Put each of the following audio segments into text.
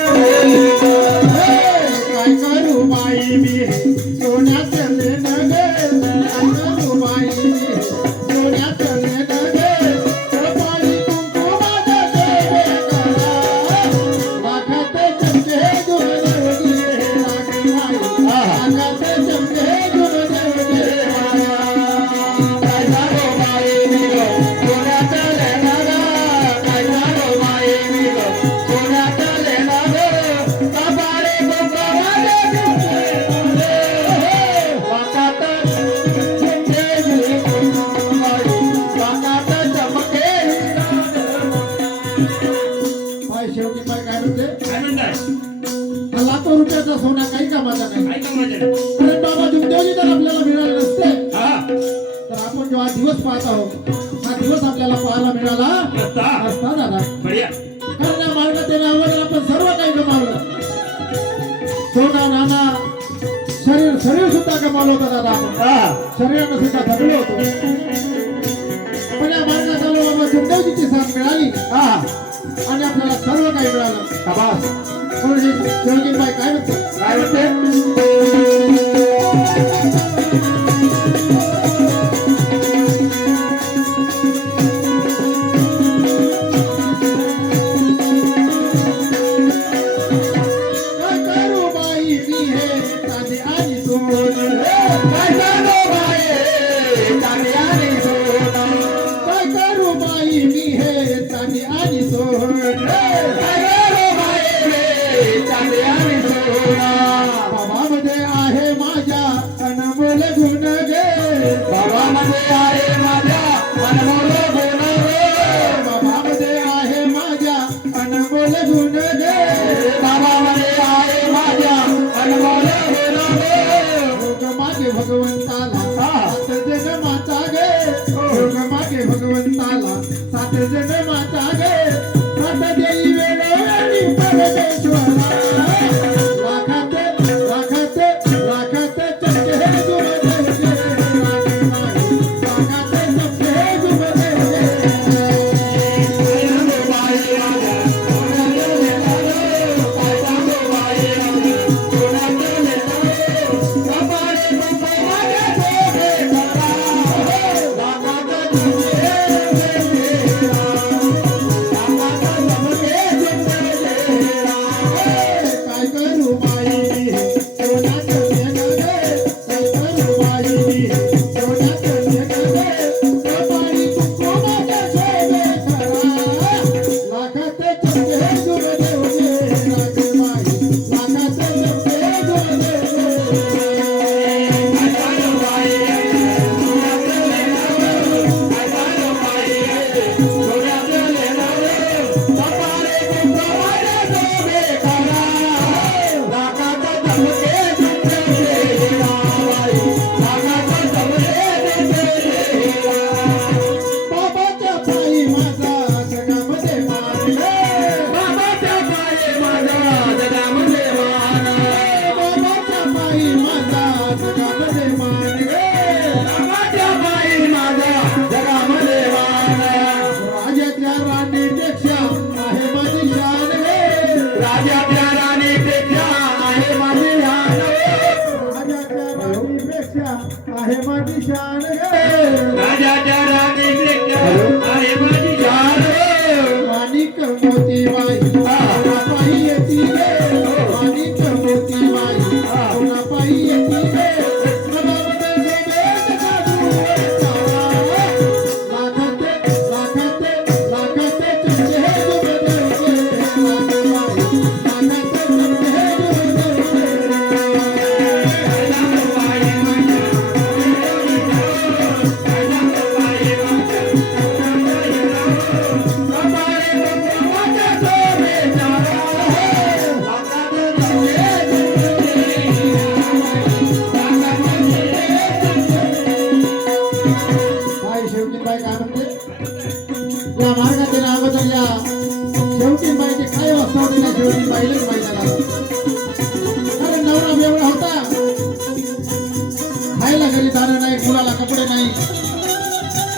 Hey, hey, hey, hey, पैसा आहे हा लाखो रुपयाचा सोना काही कामाचा नाही. काय नाही? अरे बाबा दुग्धोजी जर आपल्याला मिळाले नसते हा. तर आपण जेव्हा दिवस पाहत आहोत हा दिवस आपल्याला पाहायला मिळाला असता दादा बढिया. कारण या मार्गात येण्यावर आपण सर्व काही गमावलं. सोना नाना शरीर शरीर सुद्धा गमावलं होतं दादा. आपण हा. शरीरानं सुद्धा थकलो होतो. सुंदरजीची साथ मिळाली. हा. आणि आपल्याला सर्व काही मिळालं. तपास शिवजी शिवजीबाई काय म्हणते? काय म्हणते? Thank you.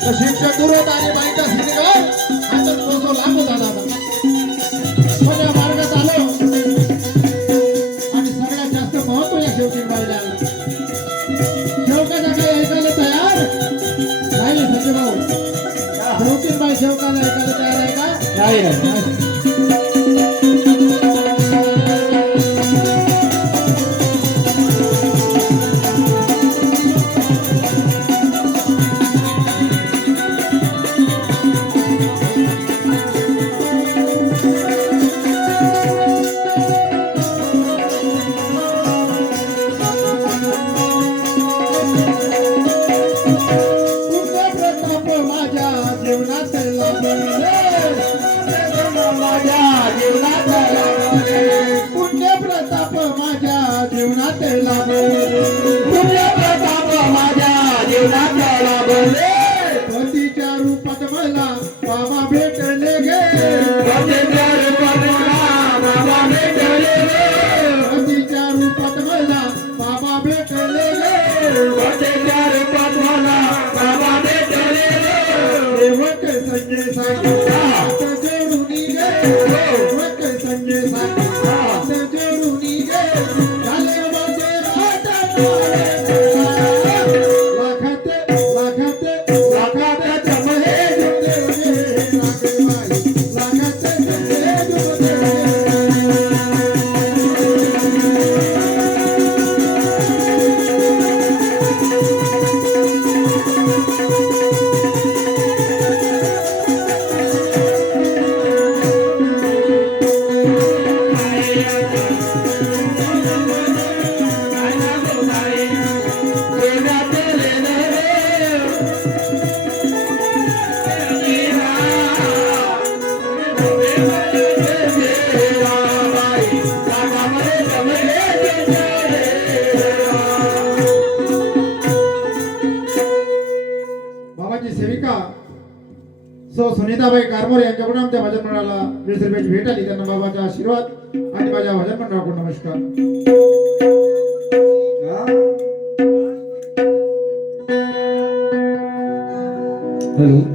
नशीब चतुरत आणि बाईट असलेले आता तो लांब होता दादा माझ्या मार्गात आलो. आणि सगळ्यात जास्त महत्त्व या शेवटी मार्गाला शेवकाचा काही ऐकायला तयार? नाही संजय भाऊ शेवकाला ऐकायला तयार आहे का? नाही. tiene una tela, सुनीताबाई कारमोरे यांच्याकडून आमच्या भजन मंडळाला वीस रुपयाची भेट आली त्यांना बाबाचा आशीर्वाद आणि माझ्या भजन मंडळाकडून नमस्कार. हॅलो.